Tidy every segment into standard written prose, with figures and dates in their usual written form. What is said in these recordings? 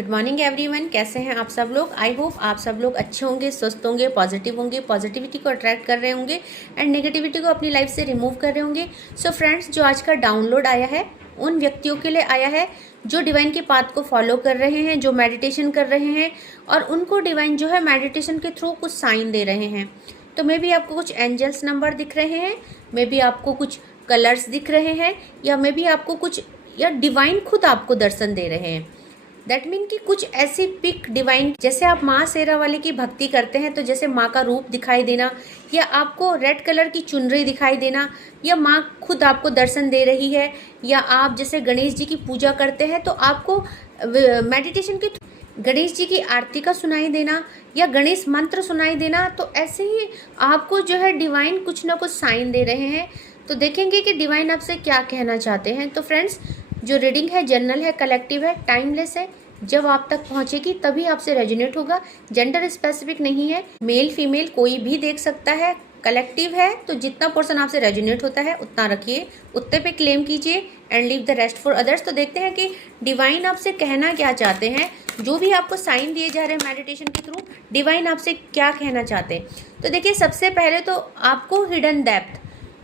Good morning everyone. कैसे हैं आप सब लोग? आई होप आप सब लोग अच्छे होंगे, स्वस्थ होंगे, पॉजिटिव होंगे, पॉजिटिविटी को अट्रैक्ट कर रहे होंगे एंड नेगेटिविटी को अपनी लाइफ से रिमूव कर रहे होंगे। सो फ्रेंड्स, जो आज का डाउनलोड आया है उन व्यक्तियों के लिए आया है जो डिवाइन के पाथ को फॉलो कर रहे हैं, जो मेडिटेशन कर रहे हैं और उनको डिवाइन जो है मेडिटेशन के थ्रू कुछ साइन दे रहे हैं। तो मे बी आपको कुछ एंजल्स नंबर दिख रहे हैं, मे बी आपको कुछ कलर्स दिख रहे हैं, या मे बी आपको कुछ या डिवाइन खुद आपको दर्शन दे रहे हैं। दैट मीन कि कुछ ऐसी पिक डिवाइन, जैसे आप माँ शेरा वाली की भक्ति करते हैं तो जैसे माँ का रूप दिखाई देना, या आपको रेड कलर की चुनरी दिखाई देना, या माँ खुद आपको दर्शन दे रही है, या आप जैसे गणेश जी की पूजा करते हैं तो आपको मेडिटेशन के गणेश जी की आरती का सुनाई देना या गणेश मंत्र सुनाई देना। तो ऐसे ही आपको जो है डिवाइन कुछ ना कुछ साइन दे रहे हैं। तो देखेंगे कि डिवाइन आपसे क्या कहना चाहते हैं। तो फ्रेंड्स, जो रीडिंग है जनरल है, कलेक्टिव है, टाइमलेस है। जब आप तक पहुंचेगी तभी आपसे रेजोनेट होगा। जेंडर स्पेसिफिक नहीं है, मेल फीमेल कोई भी देख सकता है। कलेक्टिव है तो जितना पोर्शन आपसे रेजोनेट होता है उतना रखिए, उतने पे क्लेम कीजिए and leave the rest for others. तो देखते हैं कि डिवाइन आपसे कहना क्या चाहते हैं। जो भी आपको साइन दिए जा रहे हैं मेडिटेशन के थ्रू, डिवाइन आपसे क्या कहना चाहते हैं। तो देखिए, सबसे पहले तो आपको हिडन डेप्थ,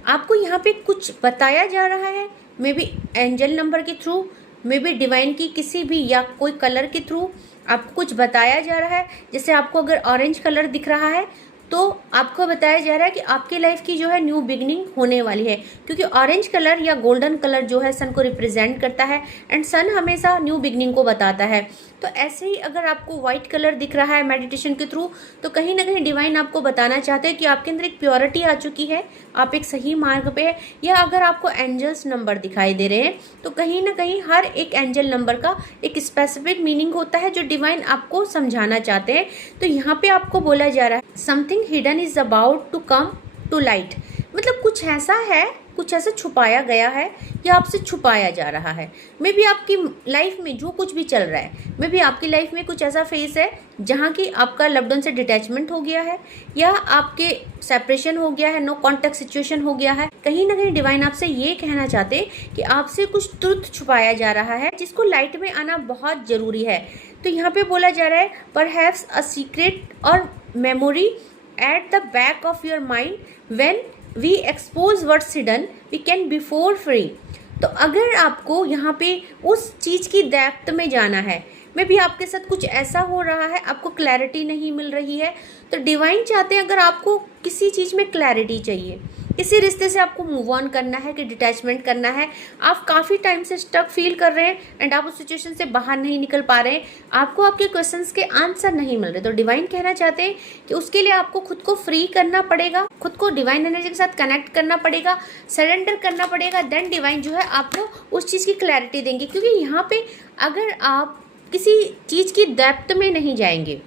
आपको यहाँ पे कुछ बताया जा रहा है, मे बी एंजल नंबर के थ्रू, मे बी डिवाइन की किसी भी या कोई कलर के थ्रू आपको कुछ बताया जा रहा है। जैसे आपको अगर ऑरेंज कलर दिख रहा है तो आपको बताया जा रहा है कि आपकी लाइफ की जो है न्यू बिगनिंग होने वाली है, क्योंकि ऑरेंज कलर या गोल्डन कलर जो है सन को रिप्रेजेंट करता है एंड सन हमेशा न्यू बिगनिंग को बताता है। तो ऐसे ही अगर आपको व्हाइट कलर दिख रहा है मेडिटेशन के थ्रू, तो कहीं ना कहीं डिवाइन आपको बताना चाहते हैं कि आपके अंदर एक प्योरिटी आ चुकी है, आप एक सही मार्ग पे है। या अगर आपको एंजल्स नंबर दिखाई दे रहे हैं तो कहीं ना कहीं हर एक एंजल नंबर का एक स्पेसिफिक मीनिंग होता है जो डिवाइन आपको समझाना चाहते हैं। तो यहाँ पे आपको बोला जा रहा है something hidden is about to come to light, मतलब कुछ ऐसा है, कुछ ऐसा छुपाया गया है या आपसे छुपाया जा रहा है। मे बी आपकी लाइफ में जो कुछ भी चल रहा है, मे बी आपकी लाइफ में कुछ ऐसा फेस है जहाँ की आपका लव्ड वन से डिटैचमेंट हो गया है, या आपके सेपरेशन हो गया है, नो कॉन्टेक्ट सिचुएशन हो गया है। कहीं ना कहीं डिवाइन आपसे ये कहना चाहते हैं कि आपसे कुछ ट्रुथ छुपाया जा रहा है जिसको लाइट में आना बहुत जरूरी है। तो यहाँ पे बोला जा रहा है perhaps a secret or memory at the back of your mind when we expose what's hidden we can before free. तो अगर आपको यहाँ पे उस चीज़ की डेप्थ में जाना है, मे भी आपके साथ कुछ ऐसा हो रहा है, आपको क्लैरिटी नहीं मिल रही है, तो डिवाइन चाहते हैं अगर आपको किसी चीज़ में क्लैरिटी चाहिए, किसी रिश्ते से आपको मूव ऑन करना है कि डिटैचमेंट करना है, आप काफ़ी टाइम से स्टक फील कर रहे हैं एंड आप उस सिचुएशन से बाहर नहीं निकल पा रहे हैं, आपको आपके क्वेश्चंस के आंसर नहीं मिल रहे, तो डिवाइन कहना चाहते हैं कि उसके लिए आपको खुद को फ्री करना पड़ेगा, खुद को डिवाइन एनर्जी के साथ कनेक्ट करना पड़ेगा, सरेंडर करना पड़ेगा। देन डिवाइन जो है आपको उस चीज़ की क्लैरिटी देंगे। क्योंकि यहाँ पे अगर आप किसी चीज़ की डेप्थ में नहीं जाएंगे,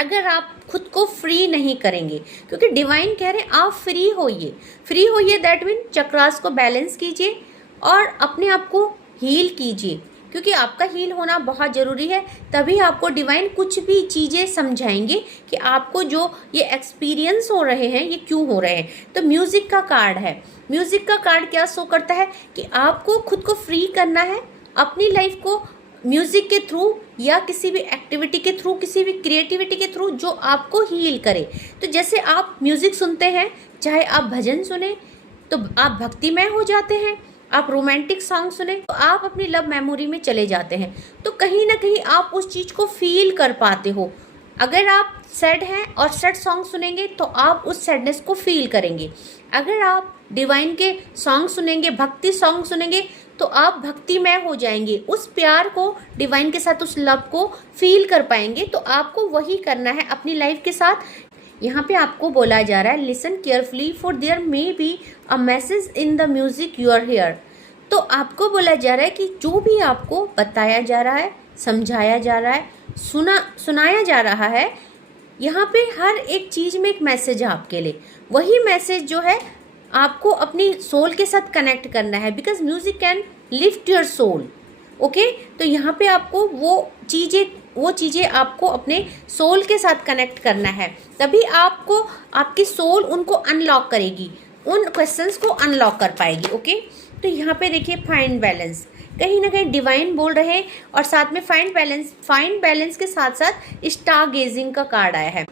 अगर आप खुद को फ्री नहीं करेंगे, क्योंकि डिवाइन कह रहे हैं आप फ्री होइए, फ्री होइए। दैट मीन चक्रास को बैलेंस कीजिए और अपने आप को हील कीजिए, क्योंकि आपका हील होना बहुत ज़रूरी है। तभी आपको डिवाइन कुछ भी चीज़ें समझाएंगे कि आपको जो ये एक्सपीरियंस हो रहे हैं ये क्यों हो रहे हैं। तो म्यूज़िक का कार्ड है, म्यूज़िक का कार्ड क्या शो करता है कि आपको खुद को फ्री करना है, अपनी लाइफ को म्यूजिक के थ्रू या किसी भी एक्टिविटी के थ्रू, किसी भी क्रिएटिविटी के थ्रू जो आपको हील करे। तो जैसे आप म्यूजिक सुनते हैं, चाहे आप भजन सुने तो आप भक्तिमय हो जाते हैं, आप रोमांटिक सॉन्ग सुने तो आप अपनी लव मेमोरी में चले जाते हैं। तो कहीं ना कहीं आप उस चीज़ को फील कर पाते हो। अगर आप सैड हैं और सैड सॉन्ग सुनेंगे तो आप उस सैडनेस को फील करेंगे। अगर आप डिवाइन के सॉन्ग सुनेंगे, भक्ति सॉन्ग सुनेंगे, तो आप भक्तिमय हो जाएंगे, उस प्यार को डिवाइन के साथ, उस लव को फील कर पाएंगे। तो आपको वही करना है अपनी लाइफ के साथ। यहाँ पे आपको बोला जा रहा है listen carefully for there may be a message in the music you are hear. तो आपको बोला जा रहा है कि जो भी आपको बताया जा रहा है, समझाया जा रहा है, सुनाया जा रहा है, यहाँ पे हर एक चीज़ में एक मैसेज है आपके लिए। वही मैसेज जो है आपको अपनी सोल के साथ कनेक्ट करना है, because music can lift your soul. Okay, तो यहाँ पे आपको वो चीज़ें आपको अपने सोल के साथ कनेक्ट करना है, तभी आपको आपकी सोल उनको अनलॉक करेगी, उन क्वेश्चंस को अनलॉक कर पाएगी। ओके, तो यहाँ पे देखिए फाइंड बैलेंस, कहीं ना कहीं डिवाइन बोल रहे हैं, और साथ में फाइंड बैलेंस के साथ साथ स्टार गेजिंग का कार्ड आया है।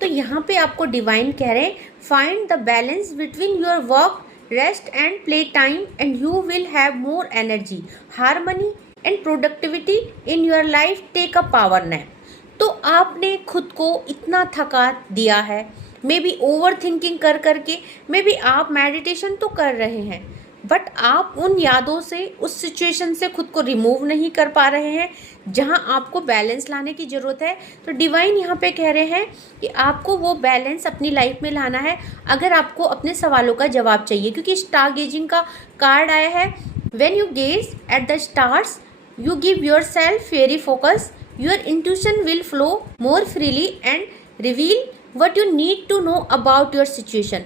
तो यहाँ पे आपको डिवाइन कह रहे हैं find the balance between your work, rest and play time and you will have more energy, harmony and productivity in your life, take a power nap. तो आपने खुद को इतना थका दिया है, मे बी ओवर थिंकिंग कर करके, मे बी आप मेडिटेशन तो कर रहे हैं बट आप उन यादों से, उस सिचुएशन से खुद को रिमूव नहीं कर पा रहे हैं जहां आपको बैलेंस लाने की ज़रूरत है। तो डिवाइन यहाँ पे कह रहे हैं कि आपको वो बैलेंस अपनी लाइफ में लाना है अगर आपको अपने सवालों का जवाब चाहिए, क्योंकि स्टार गेजिंग का कार्ड आया है। When you gaze at the stars you give your self fairy focus, your intuition will flow more freely and reveal what you need to know about your situation.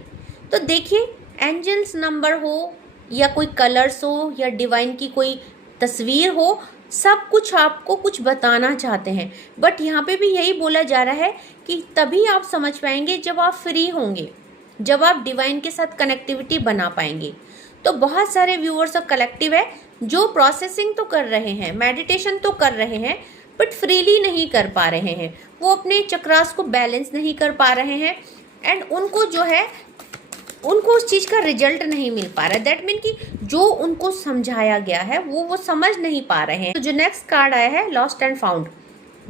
तो देखिए, angels number हो या कोई colours हो या divine की कोई तस्वीर हो, सब कुछ आपको कुछ बताना चाहते हैं। बट यहाँ पे भी यही बोला जा रहा है कि तभी आप समझ पाएंगे जब आप फ्री होंगे, जब आप डिवाइन के साथ कनेक्टिविटी बना पाएंगे। तो बहुत सारे व्यूअर्स और कलेक्टिव है जो प्रोसेसिंग तो कर रहे हैं, मेडिटेशन तो कर रहे हैं, बट फ्रीली नहीं कर पा रहे हैं, वो अपने चक्रास को बैलेंस नहीं कर पा रहे हैं, एंड उनको जो है उनको उस चीज़ का रिजल्ट नहीं मिल पा रहा है। दैट मीन कि जो उनको समझाया गया है वो समझ नहीं पा रहे हैं। तो जो नेक्स्ट कार्ड आया है लॉस्ट एंड फाउंड,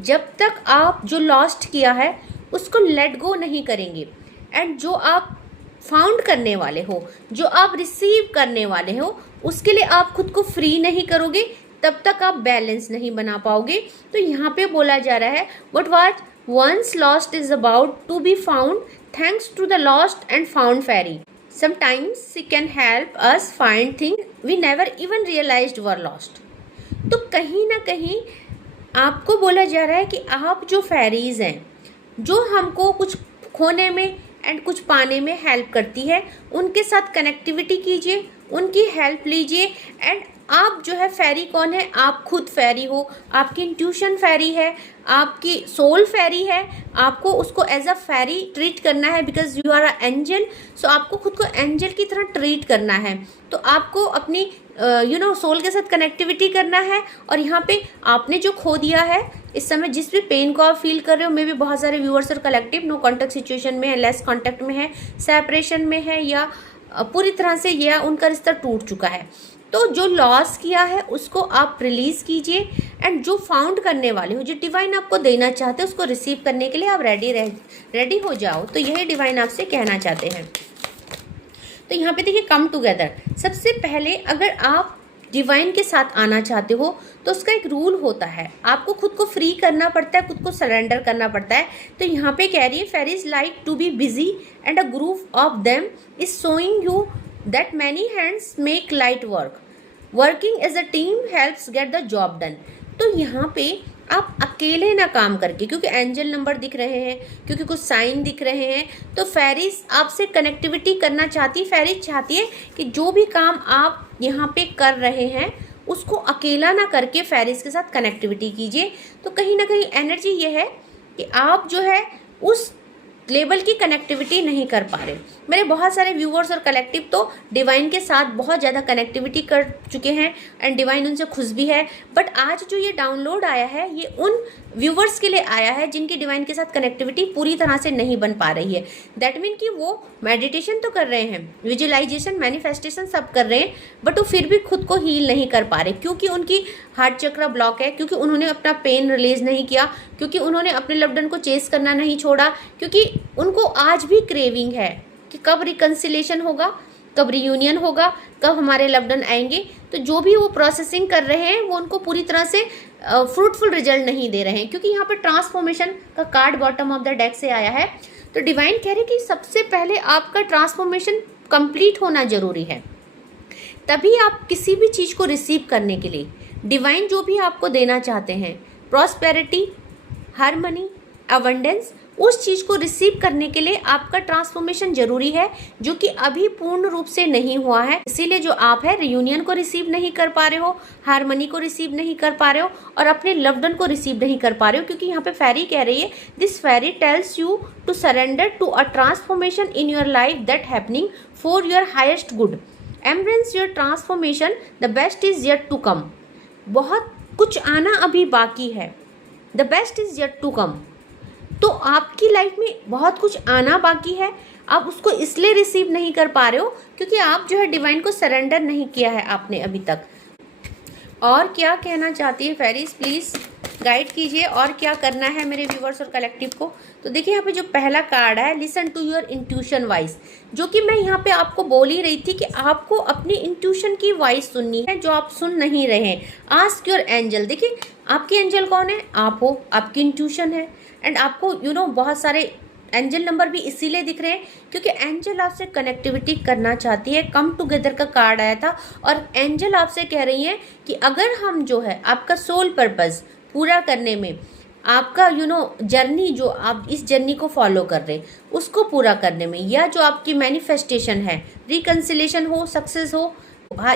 जब तक आप जो लॉस्ट किया है उसको लेट गो नहीं करेंगे, एंड जो आप फाउंड करने वाले हो, जो आप रिसीव करने वाले हो, उसके लिए आप खुद को फ्री नहीं करोगे, तब तक आप बैलेंस नहीं बना पाओगे। तो यहाँ पे बोला जा रहा है what was once lost is about to be found thanks to the lost and found fairy. Sometimes she can help us find things we never even realised were lost. तो कहीं ना कहीं आपको बोला जा रहा है कि आप जो फेरीज हैं, जो हमको कुछ खोने में एंड कुछ पाने में हेल्प करती है, उनके साथ कनेक्टिविटी कीजिए, उनकी हेल्प लीजिए। एंड आप जो है फेरी कौन है, आप खुद फेरी हो, आपकी इंट्यूशन फेरी है, आपकी सोल फेरी है, आपको उसको एज अ फेरी ट्रीट करना है because you are a angel. So आपको खुद को एंजल की तरह ट्रीट करना है। तो आपको अपनी सोल के साथ कनेक्टिविटी करना है। और यहाँ पे आपने जो खो दिया है इस समय, जिस भी पेन को आप फील कर रहे हो, मे भी बहुत सारे व्यूअर्स और कलेक्टिव नो कॉन्टैक्ट सिचुएशन में है, लेस कॉन्टैक्ट में है, सेपरेशन में है, या पूरी तरह से या उनका रिश्ता टूट चुका है। तो जो लॉस किया है उसको आप रिलीज कीजिए, एंड जो फाउंड करने वाले हो, जो डिवाइन आपको देना चाहते हैं, उसको रिसीव करने के लिए आप रेडी हो जाओ। तो यही डिवाइन आपसे कहना चाहते हैं। तो यहाँ पे देखिए कम टुगेदर, सबसे पहले अगर आप डिवाइन के साथ आना चाहते हो तो उसका एक रूल होता है, आपको खुद को फ्री करना पड़ता है, खुद को सरेंडर करना पड़ता है। तो यहाँ पे कह रही है fairies like to be busy and a group of them is showing you that many hands make light work, working as a team helps get the job done. तो यहाँ पे आप अकेले ना काम करके, क्योंकि एंजल नंबर दिख रहे हैं, क्योंकि कुछ साइन दिख रहे हैं, तो फेरीज आपसे कनेक्टिविटी करना चाहती है। फेरीज चाहती है कि जो भी काम आप यहाँ पे कर रहे हैं उसको अकेला ना करके फेरीज के साथ कनेक्टिविटी कीजिए। तो कहीं ना कहीं एनर्जी ये है कि आप जो है उस लेवल की कनेक्टिविटी नहीं कर पा रहे। मेरे बहुत सारे व्यूअर्स और कलेक्टिव तो डिवाइन के साथ बहुत ज़्यादा कनेक्टिविटी कर चुके हैं एंड डिवाइन उनसे खुश भी है। बट आज जो ये डाउनलोड आया है ये उन व्यूअर्स के लिए आया है जिनकी डिवाइन के साथ कनेक्टिविटी पूरी तरह से नहीं बन पा रही है। दैट मीन कि वो मेडिटेशन तो कर रहे हैं, विजुअलाइजेशन, मैनिफेस्टेशन सब कर रहे हैं, बट वो फिर भी खुद को हील नहीं कर पा रहे, क्योंकि उनकी हार्ट चक्र ब्लॉक है, क्योंकि उन्होंने अपना पेन रिलीज नहीं किया, क्योंकि उन्होंने अपने लव्ड वन को चेस करना नहीं छोड़ा, क्योंकि उनको आज भी क्रेविंग है कि कब रिकंसिलेशन होगा, कब रियूनियन होगा, कब हमारे लव्ड वन आएंगे। तो जो भी वो प्रोसेसिंग कर रहे हैं वो उनको पूरी तरह से फ्रूटफुल रिजल्ट नहीं दे रहे हैं, क्योंकि यहाँ पर ट्रांसफॉर्मेशन का card bottom of the deck से आया है। तो डिवाइन कह रहे हैं कि सबसे पहले आपका ट्रांसफॉर्मेशन कंप्लीट होना जरूरी है, तभी आप किसी भी चीज़ को रिसीव करने के लिए डिवाइन जो भी आपको देना चाहते हैं, प्रॉस्पेरिटी, हार्मनी, अबंडेंस, उस चीज़ को रिसीव करने के लिए आपका ट्रांसफॉर्मेशन जरूरी है, जो कि अभी पूर्ण रूप से नहीं हुआ है। इसीलिए जो आप है रियूनियन को रिसीव नहीं कर पा रहे हो, हार्मनी को रिसीव नहीं कर पा रहे हो, और अपने लव्ड वन को रिसीव नहीं कर पा रहे हो, क्योंकि यहाँ पे फेरी कह रही है this fairy tells you to surrender to a transformation in your life that happening for your highest good, embrace your transformation, the best is yet to come. बहुत कुछ आना अभी बाकी है, the best is yet to come. तो आपकी life में बहुत कुछ आना बाकी है, आप उसको इसलिए रिसीव नहीं कर पा रहे हो क्योंकि आप जो है डिवाइन को सरेंडर नहीं किया है आपने अभी तक। और क्या कहना चाहती है फेरीज, प्लीज गाइड कीजिए, और क्या करना है मेरे व्यूवर्स और कलेक्टिव को। तो देखिए यहाँ पे जो पहला कार्ड है, listen to your intuition voice, जो कि मैं यहाँ पे आपको बोल ही रही थी कि आपको अपनी इंट्यूशन की वॉइस सुननी है जो आप सुन नहीं रहे हैं। आस्क योर एंजल, देखिए आपकी एंजल कौन है, आप हो, आपकी इंट्यूशन है। एंड आपको बहुत सारे एंजल नंबर भी इसीलिए दिख रहे हैं क्योंकि एंजल आपसे कनेक्टिविटी करना चाहती है। कम टुगेदर का कार्ड आया था और एंजल आपसे कह रही हैं कि अगर हम जो है आपका सोल पर्पस पूरा करने में, आपका जर्नी जो आप इस जर्नी को फॉलो कर रहे हैं उसको पूरा करने में, या जो आपकी मैनिफेस्टेशन है, रिकंसिलेशन हो, सक्सेस हो,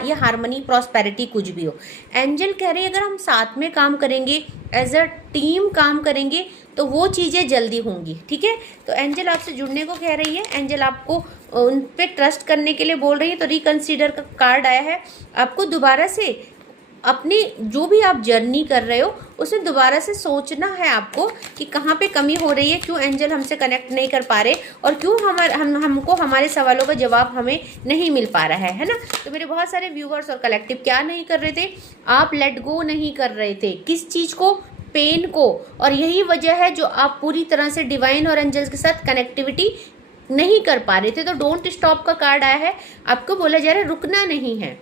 या हार्मनी, प्रॉस्पेरिटी, कुछ भी हो, एंजल कह रहे हैं अगर हम साथ में काम करेंगे, एज अ टीम काम करेंगे तो वो चीज़ें जल्दी होंगी। ठीक है, तो एंजल आपसे जुड़ने को कह रही है, एंजल आपको उन पे ट्रस्ट करने के लिए बोल रही है। तो रिकंसीडर का कार्ड आया है, आपको दोबारा से अपनी जो भी आप जर्नी कर रहे हो उसमें दोबारा से सोचना है आपको कि कहाँ पे कमी हो रही है, क्यों एंजल हमसे कनेक्ट नहीं कर पा रहे और क्यों हमको हमारे सवालों का जवाब हमें नहीं मिल पा रहा है ना। तो मेरे बहुत सारे व्यूअर्स और कलेक्टिव क्या नहीं कर रहे थे, आप लेट गो नहीं कर रहे थे, किस चीज़ को, पेन को, और यही वजह है जो आप पूरी तरह से डिवाइन और एंजल्स के साथ कनेक्टिविटी नहीं कर पा रहे थे। तो डोंट स्टॉप का कार्ड आया है, आपको बोला जा रहा है रुकना नहीं है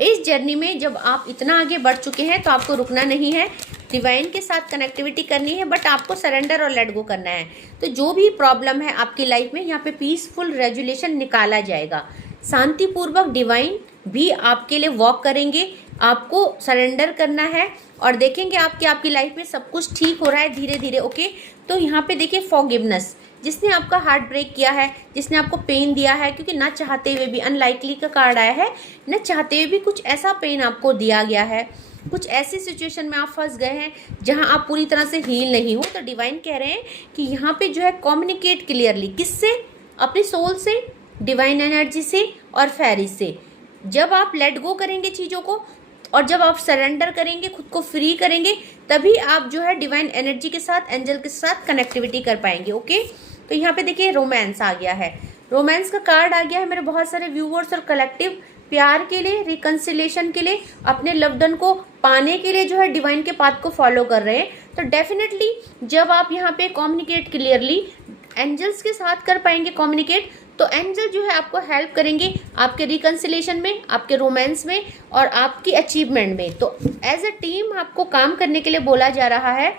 इस जर्नी में। जब आप इतना आगे बढ़ चुके हैं तो आपको रुकना नहीं है, डिवाइन के साथ कनेक्टिविटी करनी है, बट आपको सरेंडर और लेट गो करना है। तो जो भी प्रॉब्लम है आपकी लाइफ में, यहाँ पे पीसफुल रेजुलेशन निकाला जाएगा, शांतिपूर्वक डिवाइन भी आपके लिए वॉक करेंगे, आपको सरेंडर करना है और देखेंगे आपकी लाइफ में सब कुछ ठीक हो रहा है धीरे धीरे। ओके, तो यहाँ पे देखिए फॉरगिवनेस, जिसने आपका हार्ट ब्रेक किया है, जिसने आपको पेन दिया है, क्योंकि ना चाहते हुए भी, अनलाइकली का कार्ड आया है, न चाहते हुए भी कुछ ऐसा पेन आपको दिया गया है, कुछ ऐसी सिचुएशन में आप फंस गए हैं जहां आप पूरी तरह से हील नहीं हो। तो डिवाइन कह रहे हैं कि यहाँ पे जो है कम्युनिकेट क्लियरली, किससे, अपनी सोल से, डिवाइन एनर्जी से और फेरी से। जब आप लेट गो करेंगे चीज़ों को और जब आप सरेंडर करेंगे, खुद को फ्री करेंगे, तभी आप जो है डिवाइन एनर्जी के साथ, एंजल के साथ कनेक्टिविटी कर पाएंगे। ओके, तो यहाँ पे देखिए रोमांस आ गया है, रोमांस का कार्ड आ गया है मेरे बहुत सारे व्यूअर्स और कलेक्टिव। प्यार के लिए, रिकंसिलेशन के लिए, अपने लव्ड वन को पाने के लिए जो है डिवाइन के पाथ को फॉलो कर रहे हैं। तो डेफिनेटली जब आप यहाँ पे कम्युनिकेट क्लियरली एंजल्स के साथ कर पाएंगे कम्युनिकेट, तो एंजल जो है आपको हेल्प करेंगे आपके रिकंसिलेशन में, आपके रोमांस में और आपकी अचीवमेंट में। तो एज अ टीम आपको काम करने के लिए बोला जा रहा है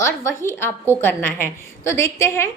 और वही आपको करना है। तो देखते हैं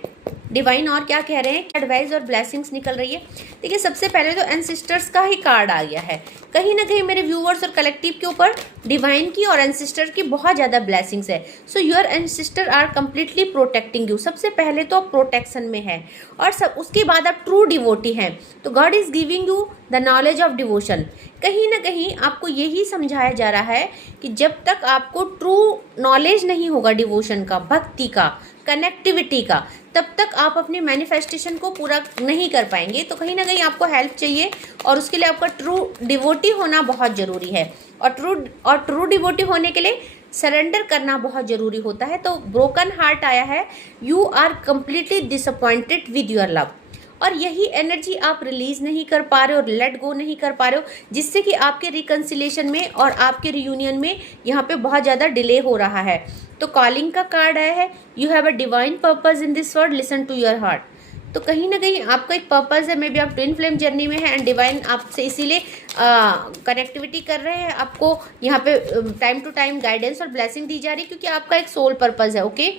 डिवाइन और क्या कह रहे हैं, एडवाइस और ब्लेसिंग्स निकल रही है। देखिए सबसे पहले तो एंसिस्टर्स का ही कार्ड आ गया है। कहीं ना कहीं मेरे व्यूअर्स और कलेक्टिव के ऊपर डिवाइन की और एंसिस्टर की बहुत ज़्यादा ब्लेसिंग्स है। So your ancestor are completely protecting you. सबसे पहले तो आप प्रोटेक्शन में है और सब उसके बाद आप ट्रू डिवोटी हैं। तो God is giving you the knowledge of devotion. कहीं ना कहीं आपको यही समझाया जा रहा है कि जब तक आपको ट्रू नॉलेज नहीं होगा डिवोशन का, भक्ति का, कनेक्टिविटी का, तब तक आप अपनी मैनिफेस्टेशन को पूरा नहीं कर पाएंगे। तो कहीं ना कहीं आपको हेल्प चाहिए और उसके लिए आपका ट्रू डिवोटी होना बहुत ज़रूरी है। और ट्रू डिवोटी होने के लिए सरेंडर करना बहुत ज़रूरी होता है। तो ब्रोकन हार्ट आया है, you are completely disappointed with your love. और यही एनर्जी आप रिलीज नहीं कर पा रहे हो और लेट गो नहीं कर पा रहे हो, जिससे कि आपके रिकंसिलेशन में और आपके रियूनियन में यहाँ पे बहुत ज़्यादा डिले हो रहा है। तो कॉलिंग का कार्ड आया है, you have a divine purpose in this world, listen to your heart. तो कहीं ना कहीं आपका एक पर्पस है, मे बी आप ट्विन फ्लेम जर्नी में है एंड डिवाइन आपसे इसीलिए कनेक्टिविटी कर रहे हैं, आपको यहाँ पे टाइम टू टाइम गाइडेंस और ब्लेसिंग दी जा रही है क्योंकि आपका एक सोल पर्पस है। ओके,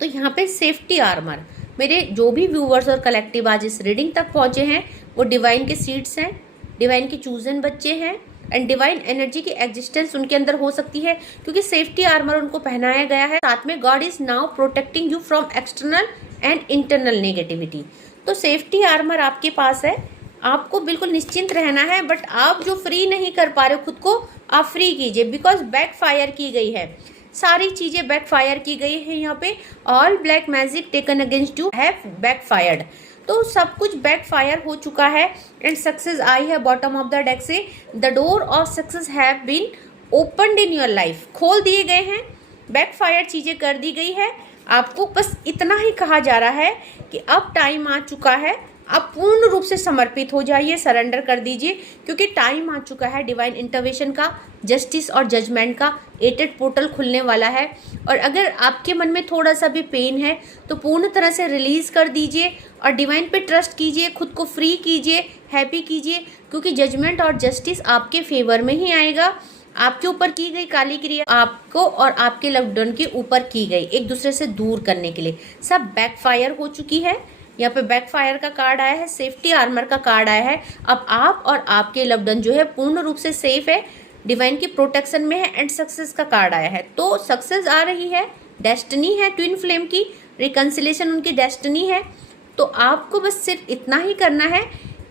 तो यहाँ पे सेफ्टी आर्मर, मेरे जो भी व्यूवर्स और कलेक्टिव आज इस रीडिंग तक पहुँचे हैं वो डिवाइन के सीड्स हैं, डिवाइन के चूजन बच्चे हैं एंड डिवाइन एनर्जी की एग्जिस्टेंस उनके अंदर हो सकती है क्योंकि सेफ्टी आर्मर उनको पहनाया गया है। साथ में God is now protecting you from external and internal negativity. तो सेफ्टी आर्मर आपके पास है, आपको बिल्कुल निश्चिंत रहना है। बट आप जो फ्री नहीं कर पा रहे हो खुद को, आप फ्री कीजिए बिकॉज बैक फायर की गई है, सारी चीज़ें बैक फायर की गई है। यहाँ पे all black magic taken against you have back fired. तो सब कुछ बैक फायर हो चुका है एंड सक्सेस आई है बॉटम ऑफ द डेक से। The door of success have been opened in your life, खोल दिए गए हैं, बैक फायर चीज़ें कर दी गई है। आपको बस इतना ही कहा जा रहा है कि अब टाइम आ चुका है, आप पूर्ण रूप से समर्पित हो जाइए, सरेंडर कर दीजिए, क्योंकि टाइम आ चुका है डिवाइन इंटरवेंशन का, जस्टिस और जजमेंट का। 8 पोर्टल खुलने वाला है और अगर आपके मन में थोड़ा सा भी पेन है तो पूर्ण तरह से रिलीज कर दीजिए और डिवाइन पे ट्रस्ट कीजिए, खुद को फ्री कीजिए, हैप्पी कीजिए, क्योंकि जजमेंट और जस्टिस आपके फेवर में ही आएगा। आपके ऊपर की गई काली क्रिया आपको और आपके लव्ड वन के ऊपर की गई एक दूसरे से दूर करने के लिए सब बैकफायर हो चुकी है। यहाँ पे बैकफायर का कार्ड आया है, सेफ्टी आर्मर का कार्ड आया है। अब आप और आपके लव्ड वन जो है पूर्ण रूप से सेफ है, डिवाइन की प्रोटेक्शन में है एंड सक्सेस का कार्ड आया है। तो सक्सेस आ रही है, डेस्टिनी है ट्विन फ्लेम की, रिकंसिलेशन उनकी डेस्टिनी है। तो आपको बस सिर्फ इतना ही करना है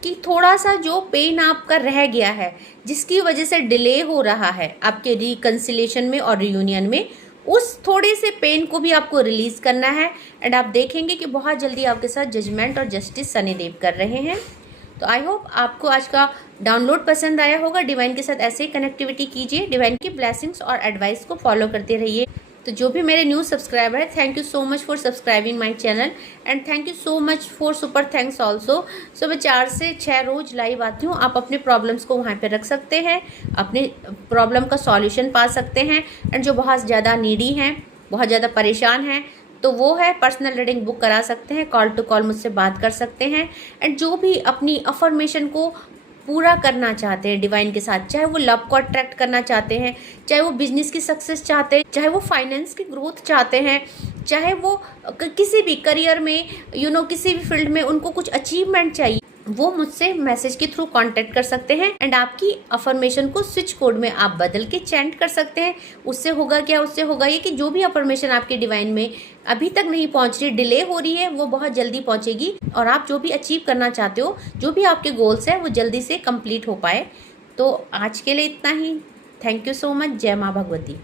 कि थोड़ा सा जो पेन आपका रह गया है, जिसकी वजह से डिले हो रहा है आपके रिकंसिलेशन में और रियूनियन में, उस थोड़े से पेन को भी आपको रिलीज करना है एंड आप देखेंगे कि बहुत जल्दी आपके साथ जजमेंट और जस्टिस शनिदेव कर रहे हैं। तो आई होप आपको आज का डाउनलोड पसंद आया होगा। डिवाइन के साथ ऐसे ही कनेक्टिविटी कीजिए, डिवाइन की ब्लेसिंग्स और एडवाइस को फॉलो करते रहिए। तो जो भी मेरे न्यू सब्सक्राइबर है, thank you so much for subscribing my channel and thank you so much for super thanks also. सुबह 4 से 6 रोज लाइव आती हूँ, आप अपने प्रॉब्लम्स को वहाँ पे रख सकते हैं, अपने प्रॉब्लम का सॉल्यूशन पा सकते हैं एंड जो बहुत ज़्यादा नीडी हैं, बहुत ज़्यादा परेशान हैं, तो वो है पर्सनल रीडिंग बुक करा सकते हैं, कॉल टू कॉल मुझसे बात कर सकते हैं। एंड जो भी अपनी अफर्मेशन को पूरा करना चाहते हैं डिवाइन के साथ, चाहे वो लव को अट्रैक्ट करना चाहते हैं, चाहे वो बिजनेस की सक्सेस चाहते हैं, चाहे वो फाइनेंस की ग्रोथ चाहते हैं, चाहे वो किसी भी करियर में किसी भी फील्ड में उनको कुछ अचीवमेंट चाहिए, वो मुझसे मैसेज के थ्रू कांटेक्ट कर सकते हैं एंड आपकी अफर्मेशन को स्विच कोड में आप बदल के चैंट कर सकते हैं। उससे होगा क्या, उससे होगा ये कि जो भी अफर्मेशन आपके डिवाइन में अभी तक नहीं पहुंच रही, डिले हो रही है, वो बहुत जल्दी पहुंचेगी और आप जो भी अचीव करना चाहते हो, जो भी आपके गोल्स है, वो जल्दी से कंप्लीट हो पाए। तो आज के लिए इतना ही। Thank you so much. जय माँ भगवती।